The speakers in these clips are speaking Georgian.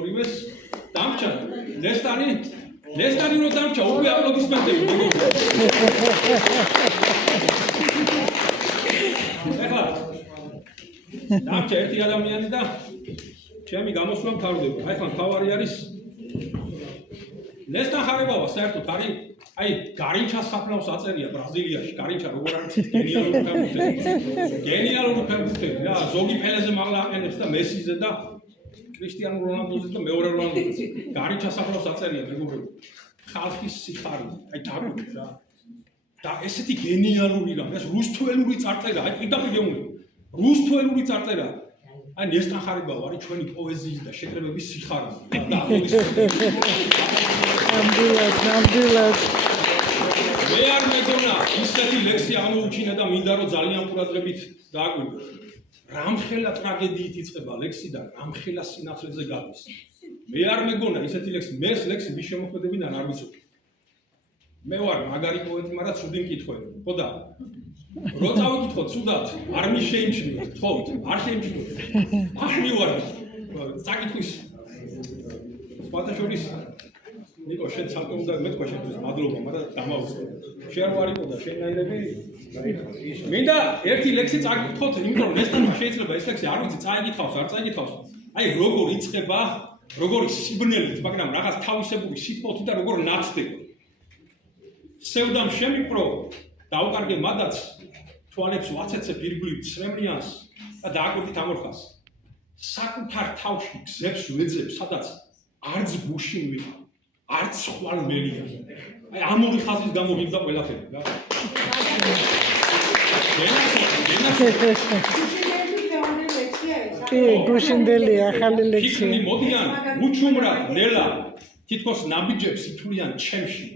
ორივეს დამჭა ნესტანი რო დამჭა უკვე აპლოდისმენტები ეხლა დამჭა ერთი ადამიანი და ჩემი გამოსვლა მთავრდება აი ხან თავარი არის ნესტან ხარებავა საერთოდ არის აი გარინჩას საფლავს აწერია ბრაზილიაში გარინჩა როგორ არის გენიალური ფეხბურთელი რა ზოგი პელეზე მაღლა აყენებს და მესიზე და კრისტიანო რონალდოზე და მეორე რონალდოზე გარინჩას საფლავს აწერია მეგობრებო ხალხის სიხარი აი დაგვიგეთ რა და ესეთი გენიალური რამ ეს რუსთველური წარწერა აი პირდაპირ გემული რუსთველური წარწერა აი ნესტან ხარებავა არის ჩვენი პოეზიის და შეკრებების სიხარი და ნამდვილად მე არ მეგონა ისეთი ლექსი ამოუჩინა და მინდა რომ ძალიან ყურადღებით დააკვირდეთ. რამხელა ტრაგედიით იწყება ლექსი და რამხელა სინათლეზე გადის. მე არ მეგონა ისეთი ლექსი, მე ეს ლექსი ვის შემოქმედებიდან არ ვიცოდი. მე ვარ მაგარი პოეტი, მაგრამ ცუდი მკითხველი. ხო და რო წავიკითხო ცუდად, არ მიშეიმჩნიოთ, თხოვთ, არ შეიმჩნიოთ. ახალი ვარ. წაკითხვის სპარტაშორის ნიკო შენ ცალკე უნდა მეთქვა შენთვის მადლობა, მაგრამ დამავსო. შენ არ ვარიყო და შენაირები მინდა ერთი ლექსი წაკითხოთ, იმიტომ რომ ნესტანმა შეიძლება ეს ლექსი არ ვიცი, წაიკითხავს, არ წაიკითხავს. აი როგორ იწყება, როგორი სიბნელით, მაგრამ რაღაც თავისებური სიტყვოთი და როგორ ნათდება. სევდამ შემიპყრო, დაუკარგე მადაც, თვალებს ვაცეცებ ირგვლივ ცრემლიანს და დააკვირდით ამორხას. საკუთარ თავში გზებს ვეძებ, სადაც არც გუშინ ვიყავ. არც ხვალ მელია. აი ამ ორი ხაზის გამო ვიდა ყველაფერი რა. კი, გუშინდელი ახალი ლექსი. ფიქრი მოდიან, უჩუმრად, ნელა, თითქოს ნაბიჯებს ითვლიან ჩემში.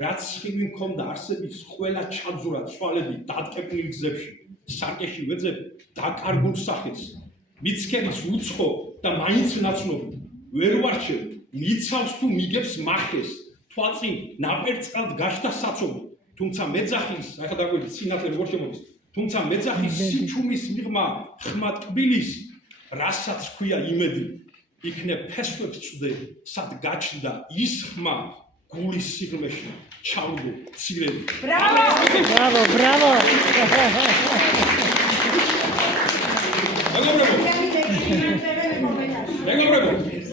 რაც ხივი მქონდა არსების ყველა ჩაძურა ცვალები დატკეპნილ გზებში. სარკეში ვეძებ დაკარგულ სახეს. მიცქერის უცხო და მაინც ნაცნობი. ვერ ვარჩევ მიცავს თუ მიგებს მახეს თვალწინ ნაპერწკალად გაშთა საცობი თუმცა მეძახის ახლა დაგვიდი სინათლე როგორ შემოდის თუმცა მეძახის სიჩუმის მიღმა ხმა ტკბილის რასაც ქვია იმედი იქნებ ფესვებს წვდე სად გაჩნდა ის ხმა გულის სიღრმეში ჩავდო ცირები ბრავო მეგობრებო